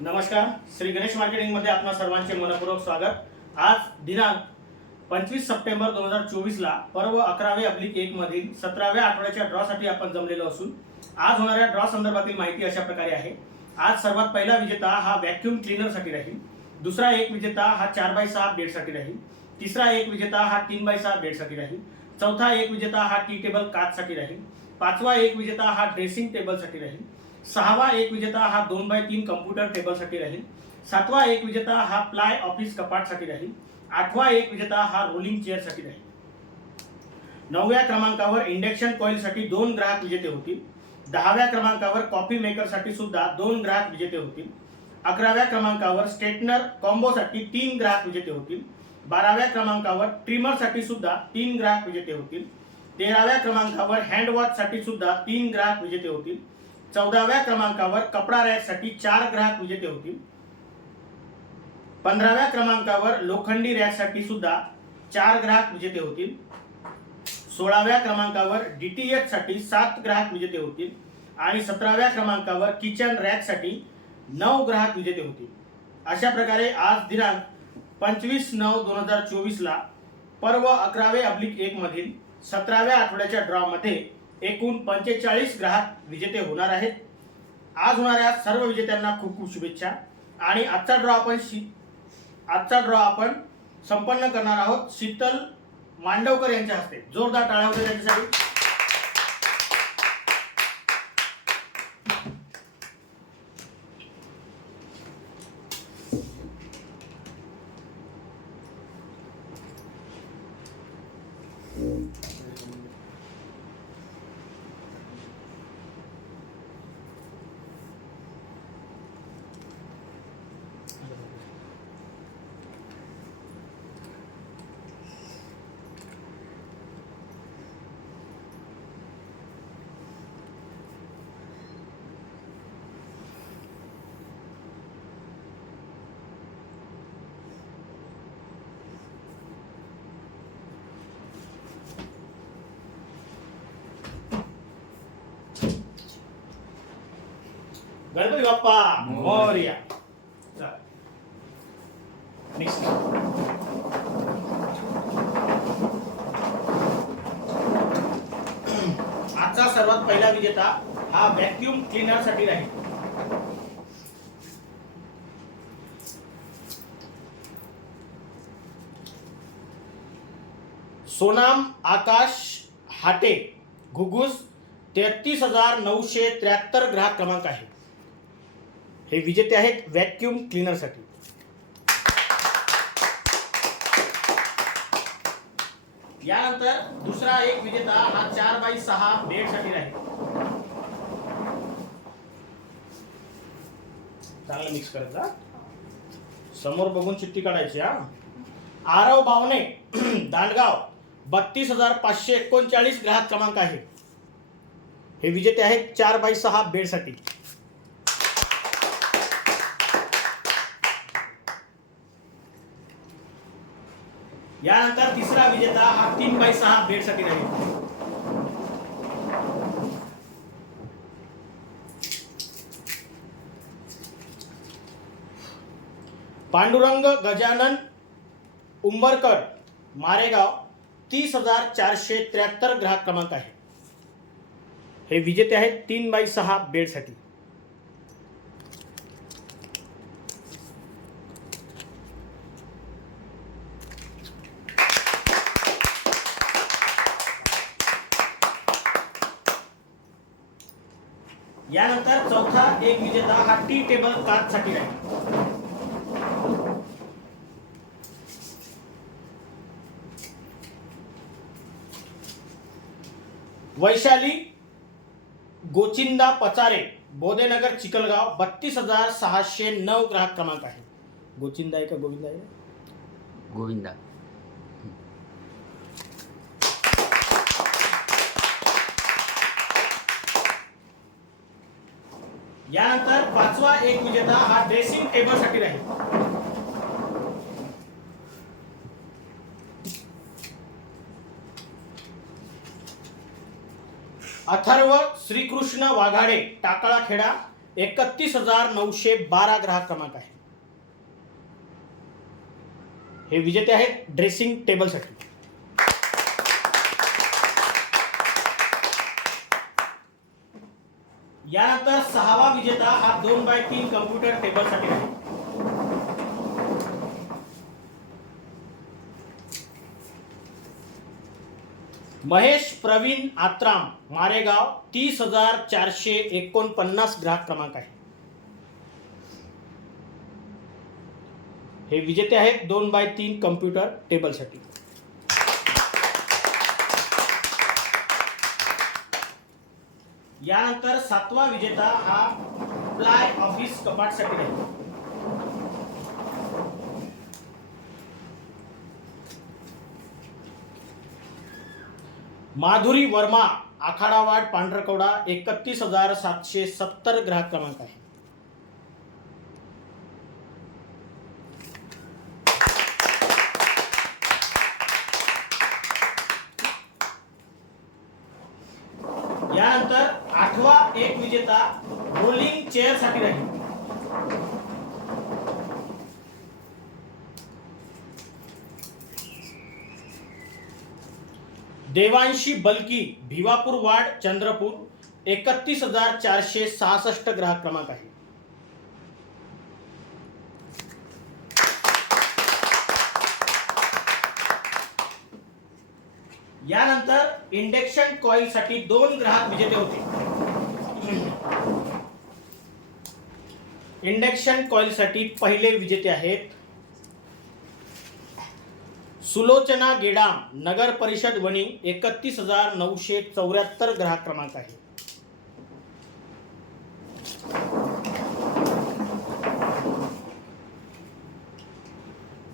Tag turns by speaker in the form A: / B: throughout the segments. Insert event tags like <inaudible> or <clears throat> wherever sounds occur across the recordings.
A: नमस्कार श्री गणेश मार्केटिंगमध्ये आपणा सर्वांचे मनपूर्वक स्वागत. आज दिनांक पंचवीस सप्टेंबर दोन हजार चोवीस ला पर्व अकरावे अब्लिक एक मधील सतराव्या आठवड्याच्या ड्रॉ साठी आपण जमलेलो असून आज होणाऱ्या ड्रॉ संदर्भातील माहिती अशा प्रकारे आहे. आज सर्वात पहिला विजेता हा व्हॅक्युम क्लिनरसाठी राहील. दुसरा एक विजेता हा चार बाय सहा बेडसाठी राहील. तिसरा एक विजेता हा तीन बाय सहा बेडसाठी राहील. चौथा एक विजेता हा टी टेबल काच साठी राहील. पाचवा एक विजेता हा ड्रेसिंग टेबलसाठी राहील. सहावा एक विजेता हा दोन बाय तीन कम्प्युटर टेबलसाठी राहील. सातवा एक विजेता हा प्लाय ऑफिस कपाटसाठी राहील. आठवा एक विजेता हा रोलिंग चेअरसाठी राहील. नवव्या क्रमांकावर इंडक्शन कॉईलसाठी दोन ग्राहक विजेते होतील. दहाव्या क्रमांकावर कॉफी मेकरसाठी सुद्धा दोन ग्राहक विजेते होतील. अकराव्या क्रमांकावर स्ट्रेटनर कॉम्बोसाठी तीन ग्राहक विजेते होतील. बाराव्या क्रमांकावर ट्रिमरसाठी सुद्धा तीन ग्राहक विजेते होतील. तेराव्या क्रमांकावर हँडवॉचसाठी सुद्धा तीन ग्राहक विजेते होतील. चौदाव्या क्रमांकावर कपडा रॅकसाठी चार ग्राहक विजेते होतील. पंधराव्या क्रमांकावर लोखंडी रॅकसाठी सुद्धा चार ग्राहक विजेते होतील. सोळाव्या क्रमांकावर डीटीएच साठी सात ग्राहक विजेते होतील. आणि सतराव्या क्रमांकावर किचन रॅकसाठी नऊ ग्राहक विजेते होतील. अशा प्रकारे आज दिनांक पंचवीस नऊ दोन हजार चोवीसला पर्व अकरावे अब्लिक एकमधील सतराव्या आठवड्याच्या ड्रॉमध्ये एकूण पंचेचाळीस ग्राहक विजेते होणार आहेत. आज होणाऱ्या सर्व विजेत्यांना खूप खूप शुभेच्छा. आणि आजचा ड्रॉ आपण शी आजचा ड्रॉ आपण संपन्न करणार आहोत. शीतल मांडवकर यांच्या हस्ते. जोरदार टाळ्या होते त्यांच्यासाठी. गणपती बाप्पा. मोरया. नेक्स्ट आजचा सर्वात पहिला विजेता हा व्हॅक्यूम क्लीनरसाठी राहील. सोनाम आकाश हाटे घुगुस तेहतीस हजार नऊशे त्र्याहत्तर ग्राहक क्रमांक आहे. हे विजेते आहेत व्हॅक्यूम क्लीनरसाठी. यानंतर दुसरा एक विजेता हा चार बाय सहा बेडसाठी राहील. चांगलं मिक्स करायचा समोर बघून चिठ्ठी काढायची हा. आरव भावने <clears throat> दांडगाव बत्तीस हजार पाचशे एकोणचाळीस ग्राहक क्रमांक आहे. हे विजेते आहेत चार बाय सहा बेडसाठी. यानंतर तिसरा विजेता हा तीन बाय सहा बेडसाठी राहील. पांडुरंग गजानन उंबरकर मारेगाव तीस हजार चारशे त्र्याहत्तर ग्राहक क्रमांक आहे. हे विजेते आहेत तीन बाय सहा बेडसाठी यानंतर चौथा एक विजेता हा टी टेबलसाठी राहील वैशाली गोचिंदा पचारे बोधेनगर चिखलगाव बत्तीस हजार सहाशे नऊ ग्राहक क्रमांक आहे. गोचिंदा आहे का गोविंदा आहे? गोविंदा. यानंतर पाचवा एक विजेता हा ड्रेसिंग टेबलसाठी राहील. अथर्व श्रीकृष्ण वाघाडे टाकळा खेडा एकतीस हजार नऊशे बारा ग्राहक क्रमांक आहे. हे विजेते आहेत ड्रेसिंग टेबलसाठी यानंतर सहावा विजेता हा दोन बाय तीन कम्प्युटर टेबलसाठी आहे. महेश प्रवीण आत्राम मारेगाव तीस हजार चारशे एकोणपन्नास ग्राहक क्रमांक आहे. हे विजेते आहेत दोन बाय तीन कम्प्युटर टेबलसाठी यानंतर सातवा विजेता हा प्लाय ऑफिस कपाटसाठी आहे माधुरी वर्मा आखाडावाड पांढरकवडा एकतीस हजार सातशे सत्तर ग्राहक क्रमांक आहे यानंतर आठवा एक विजेता रोलिंग चेअरसाठी राहील. देवांशी बलकी भिवापूर वाड चंद्रपूर एकतीस हजार चारशे सहासष्ट ग्राहक क्रमांक आहे. यानंतर इंडक्शन कॉईल साठी दोन ग्राहक विजेते होते. इंडक्शन कॉईलसाठी पहिले विजेते आहेत सुलोचना गेडाम नगर परिषद वणी एकतीस हजार नऊशे चौऱ्याहत्तर ग्राहक क्रमांक आहे.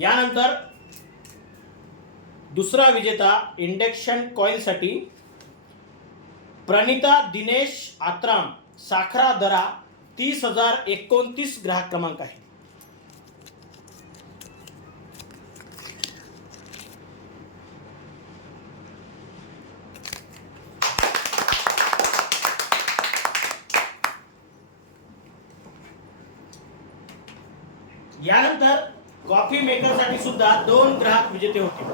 A: यानंतर दुसरा विजेता इंडक्शन कॉईलसाठी प्रणिता दिनेश आत्राम साखरा दरा तीस हजार एकोणतीस ग्राहक क्रमांक आहे यानंतर कॉफी मेकरसाठी सुद्धा दोन ग्राहक विजेते होते.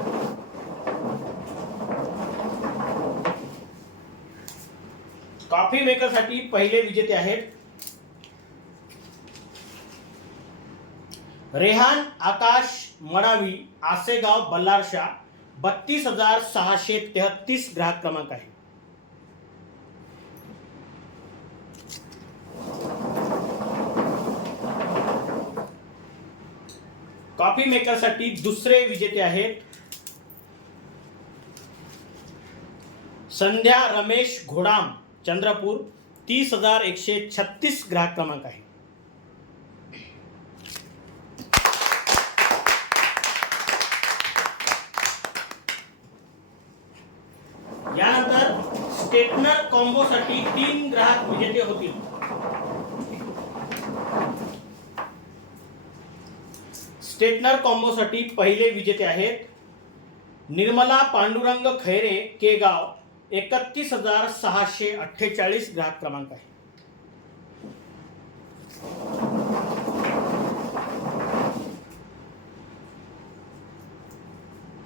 A: कॉफी मेकरसाठी पहिले विजेते आहेत रेहान आकाश मडावी आसेगाव बल्लारशा बत्तीस हजार सहाशे तेहतीस ग्राहक क्रमांक आहे. कॉफी मेकरसाठी दुसरे विजेते आहेत. संध्या रमेश घोडाम चंद्रपूर तीस हजार एकशे छत्तीस ग्राहक क्रमांक आहे यानंतर स्टेटनर कॉम्बोसाठी तीन ग्राहक विजेते होतील. स्टेटनर कॉम्बोसाठी पहिले विजेते आहेत. निर्मला पांडुरंग खैरे केगाव एकतीस हजार सहाशे अठ्ठेचाळीस ग्राहक क्रमांक आहे.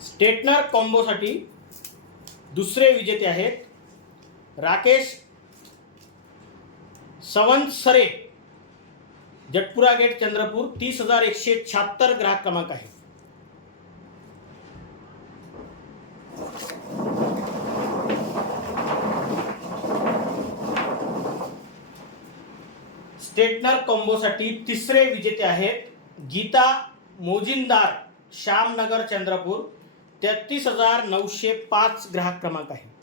A: स्टेटनर कॉम्बोसाठी दुसरे विजेते आहेत. राकेश सवंतसरे जटपुरा गेट चंद्रपूर तीस हजार एकशे शहात्तर ग्राहक क्रमांक आहे. स्टेटनर कॉम्बोसाठी तिसरे विजेते आहेत गीता मोजिंदार श्यामनगर चंद्रपूर. तेहतीस हजार नऊशे पाच ग्राहक क्रमांक आहे.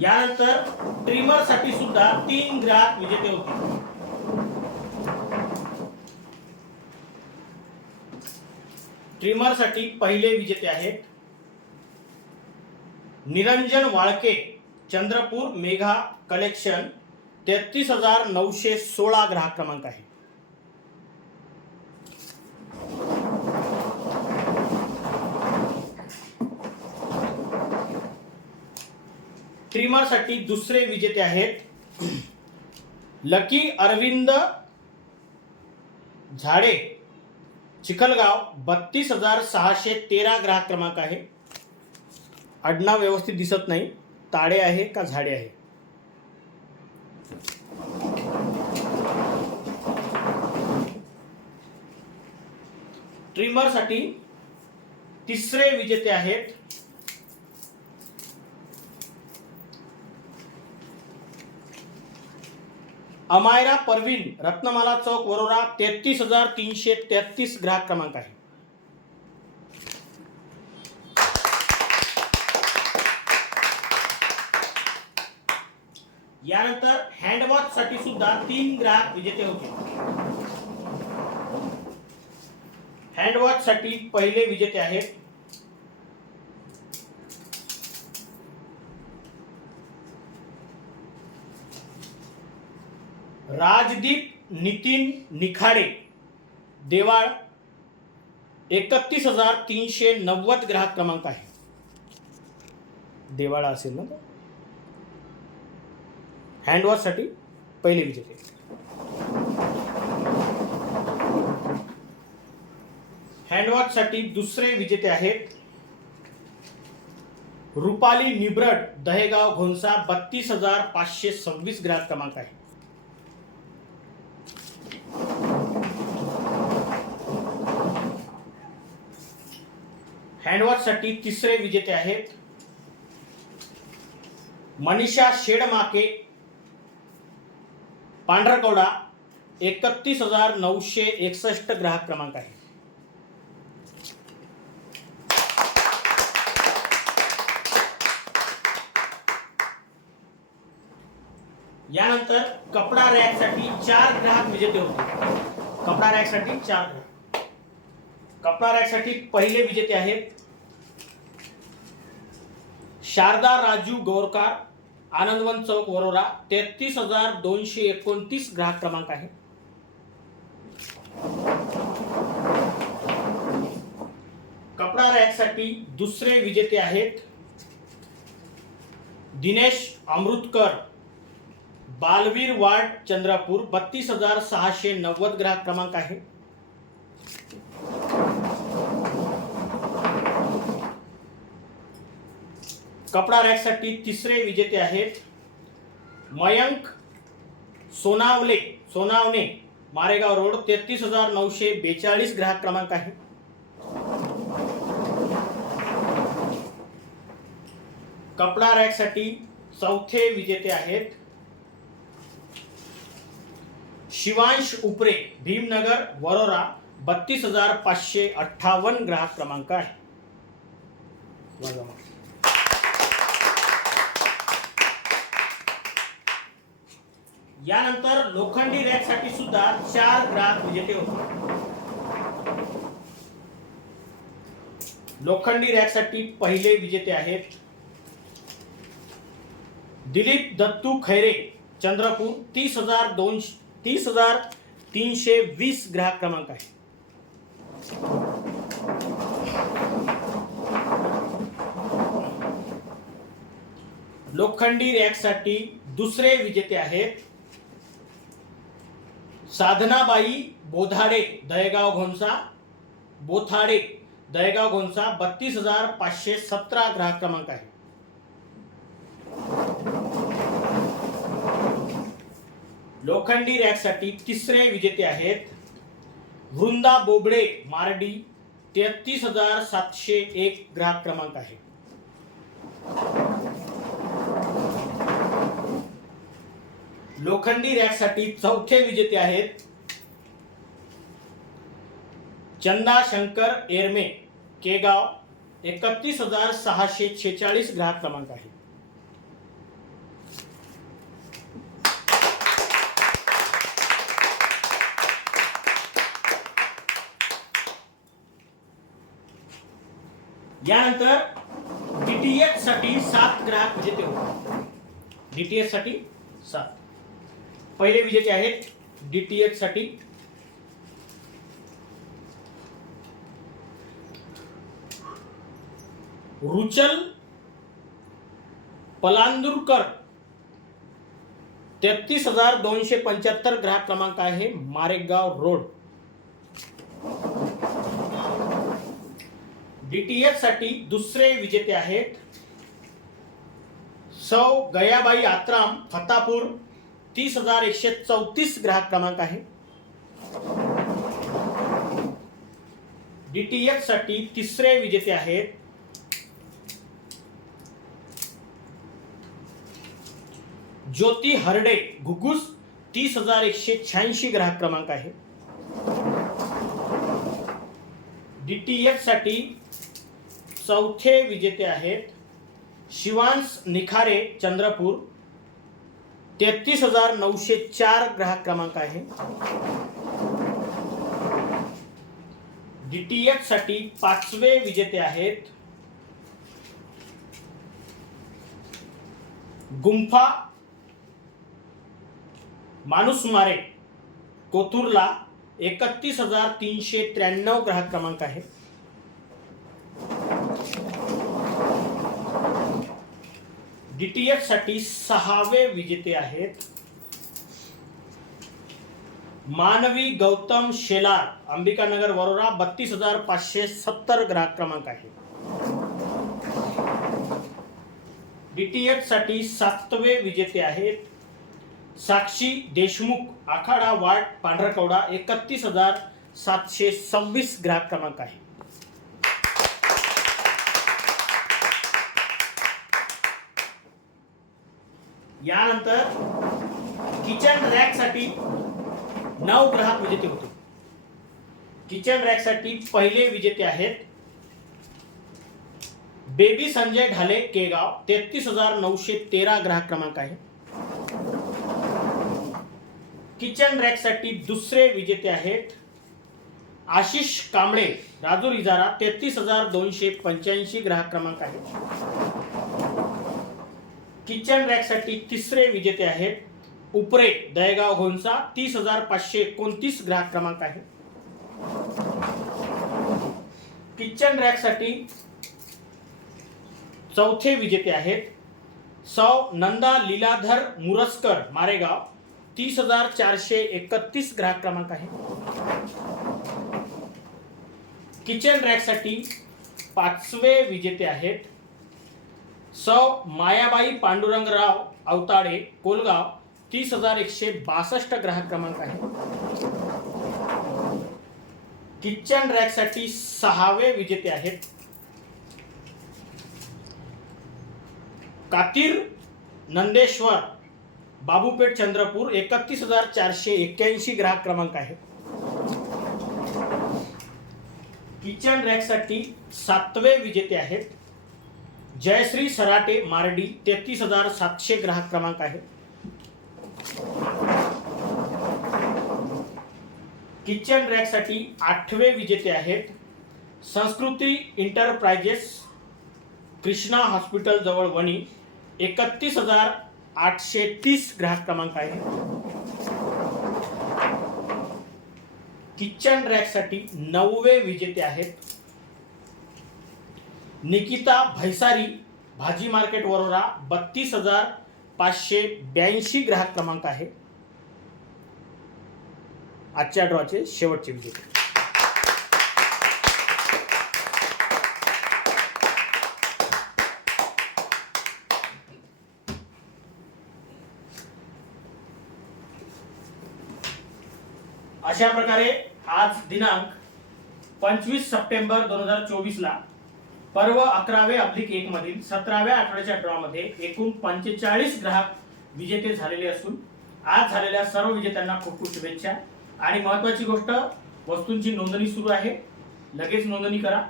A: यानंतर ट्रिमरसाठी सुद्धा तीन ग्राहक विजेते म्हणजे होते. ट्रिमरसाठी पहिले विजेते आहेत निरंजन वाळके चंद्रपूर मेघा कलेक्शन तेहतीस हजार नऊशे सोळा ग्राहक क्रमांक आहे. ट्रिमरसाठी दुसरे विजेते आहेत. लकी अरविंद झाडे चिखलगाव बत्तीस हजार सहाशे तेरा ग्राहक क्रमांक आहे. आडनाव व्यवस्थित दिसत नाही. ताडे आहे का झाडे आहे? ट्रिमरसाठी तिसरे विजेते आहेत. अमायरा परवीन रत्नमाला चौक वरोरा तेहतीस हजार तीनशे तेहतीस ग्राहक क्रमांक आहे. यानंतर हँडवॉच साठी सुद्धा तीन ग्राहक विजेते होते. हँडवॉच साठी पहिले विजेते आहेत राजदीप नितीन निखाडे. देवाळ एकतीस हजार तीनशे नव्वद ग्राहक क्रमांक आहे. देवाळा असेल ना हँडवॉशसाठी पहिले विजेते. हँडवॉशसाठी दुसरे विजेते आहेत रुपाली निब्रड दहेगाव घोणसा बत्तीस हजार पाचशे सव्वीस ग्राहक क्रमांक आहे. हँडवॉशसाठी तिसरे विजेते आहेत. मनीषा शेडमाके पांढरकवडा एकतीस हजार नऊशे एकसष्ट ग्राहक क्रमांक आहे. यानंतर कपडा रॅकसाठी चार ग्राहक विजेते होते. कपडा रॅकसाठी चार ग्राहक. कपडा रॅकसाठी पहिले विजेते आहेत. शारदा राजू गोरकार आनंदवन चौक वरोरा तेहतीस हजार दोनशे एकोणतीस ग्राहक क्रमांक आहे. कपडा रॅकसाठी दुसरे विजेते आहेत. दिनेश अमृतकर बालवीर वार्ड चंद्रपूर बत्तीस हजार सहाशे नव्वद ग्राहक क्रमांक आहे. कपडा रॅकसाठी तिसरे विजेते आहेत मयंक सोनावले सोनावणे मारेगाव रोड तेहतीस हजार नऊशे बेचाळीस ग्राहक क्रमांक आहे. कपडा रॅकसाठी चौथे विजेते आहेत शिवांश उपरे भीमनगर वरोरा बत्तीस हजार पाचशे अठ्ठावन्न ग्राहक क्रमांक आहे. यानंतर लोखंडी रॅकसाठी सुद्धा चार ग्राहक विजेते होते. लोखंडी रॅकसाठी पहिले विजेते आहेत दिलीप दत्तू खैरे, चंद्रपूर, तीस हज़ार दोन तीस हज़ार तीनशे वीस ग्राहक क्रमांक आहे. लोखंडी रॅकसाठी दुसरे विजेते आहेत साधनाबाई बोधाडे दहेगाव घोणसा. बोथाडे दहेगाव घोणसा बत्तीस हजार पाचशे सतरा ग्राहक क्रमांक आहे. लोखंडी रॅकसाठी तिसरे विजेते आहेत. वृंदा बोबडे मारडी तेहतीस हजार सातशे एक ग्राहक क्रमांक आहे. लोखंडी रॅकसाठी चौथे विजेते आहेत चंदा शंकर एरमे केगाव एकतीस हजार सहाशे छेचाळीस ग्राहक क्रमांक आहे. यानंतर डीटीएच साठी सात ग्राहक विजेते होते. डीटीएच साठी सात. पहिले विजेते आहेत डी टी साठी. रुचल पलांदूरकर. तेहतीस हजार दोनशे पंच्याहत्तर ग्राहक क्रमांक आहे मारेगाव रोड. डीटीएच साठी दुसरे विजेते आहेत. सौ गयाबाई आत्राम फतापूर तीस हजार एकशे चौतीस ग्राहक क्रमांक आहे. डीटीएच साठी तिसरे विजेते आहेत. ज्योती हरडे घुगुस तीस हजार एकशे शहाऐंशी ग्राहक क्रमांक आहे. डीटीएफसाठी चौथे विजेते आहेत शिवांश निखारे चंद्रपूर. तेहतीस हजार नऊशे चार ग्राहक क्रमांक आहे. डीटीएफसाठी पाचवे विजेते आहेत. गुंफा माणूस मारे कोथूरला एकतीस हजार तीनशे त्र्याण्णव ग्राहक क्रमांक आहे. डीटीएफसाठी सहावे विजेते आहेत. मानवी गौतम शेलार अंबिकानगर वरोरा बत्तीस हजार पाचशे सत्तर ग्राहक क्रमांक आहे. डीटीएफसाठी सातवे विजेते आहेत. साक्षी देशमुख आखाडा वाट पांढरकवडा एकतीस हजार सातशे सव्वीस ग्राहक क्रमांक आहे. यानंतर किचन रॅकसाठी नऊ ग्राहक विजेते होते. किचन रॅकसाठी पहिले विजेते आहेत बेबी संजय ढाले केगाव तेहतीस हजार नऊशे तेरा ग्राहक क्रमांक आहे. किचन रॅकसाठी दुसरे विजेते आहेत आशिष कांबळे राजूर इजारा तेहतीस हजार दोनशे पंच्याऐंशी ग्राहक क्रमांक आहे. किचन रॅकसाठी तिसरे विजेते आहेत. उपरे दयगाव घोंसा तीस हजार पाचशे एकोणतीस ग्राहक क्रमांक आहे. किचन रॅकसाठी चौथे विजेते आहेत. सौ नंदा लीलाधर मुरस्कर मारेगाव तीस हजार चारशे एकतीस ग्राहक क्रमांक आहे. किचन रॅकसाठी पाचवे विजेते आहेत. सौ मायाबाई पांडुरंगराव अवताडे कोलगाव तीस हजार एकशे बासष्ट ग्राहक क्रमांक आहे. किचन रॅकसाठी सहावे विजेते आहेत. कातीर नंदेश्वर बाबूपेठ चंद्रपूर एकतीस हजार चारशे एक्क्याऐंशी ग्राहक क्रमांक आहे. किचन रॅकसाठी सातवे विजेते आहेत. जयश्री सराटे मारडी तेहतीस हजार सातशे ग्राहक क्रमांक आहे. किचन रॅकसाठी आठवे विजेते आहेत. संस्कृती इंटरप्राइजेस कृष्णा हॉस्पिटल जवळ वणी एकतीस हजार आठशे तीस ग्राहक क्रमांक आहे. किचन रॅकसाठी नववे विजेते आहेत. निकिता भैसारी भाजी मार्केट वरोरा बत्तीस हजार पाचशे ब्याऐंशी ग्राहक क्रमांक आहे. आजच्या ड्रॉचे शेवटचे विजेते. अशा प्रकारे आज दिनांक पंचवीस सप्टेंबर दोन हजार चोवीस ला पर्व अकरावे अब्लिक एक मधील सतराव्या आठवड्याच्या ड्रॉ मध्ये एकूण पंचेचाळीस ग्राहक विजेते झालेले असून आज झालेल्या सर्व विजेत्यांना खूप खूप शुभेच्छा. आणि महत्वाची गोष्ट वस्तूंची नोंदणी सुरू आहे. लगेच नोंदणी करा.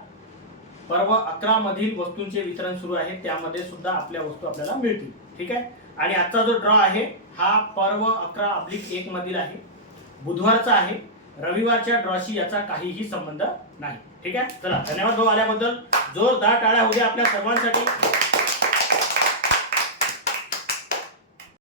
A: पर्व अकरा मधील वस्तूंचे वितरण सुरू आहे. त्यामध्ये सुद्धा आपल्या वस्तू आपल्याला मिळतील. ठीक आहे? आणि आजचा जो ड्रॉ आहे हा पर्व अकरा अब्लिक एक मधील आहे. बुधवारचा आहे. रविवारच्या ड्रॉशी याचा काहीही संबंध नाही. ठीक आहे? चला धन्यवाद भाऊ आल्याबद्दल. जोरदार टाळ्या होऊ द्या आपल्या सर्वांसाठी.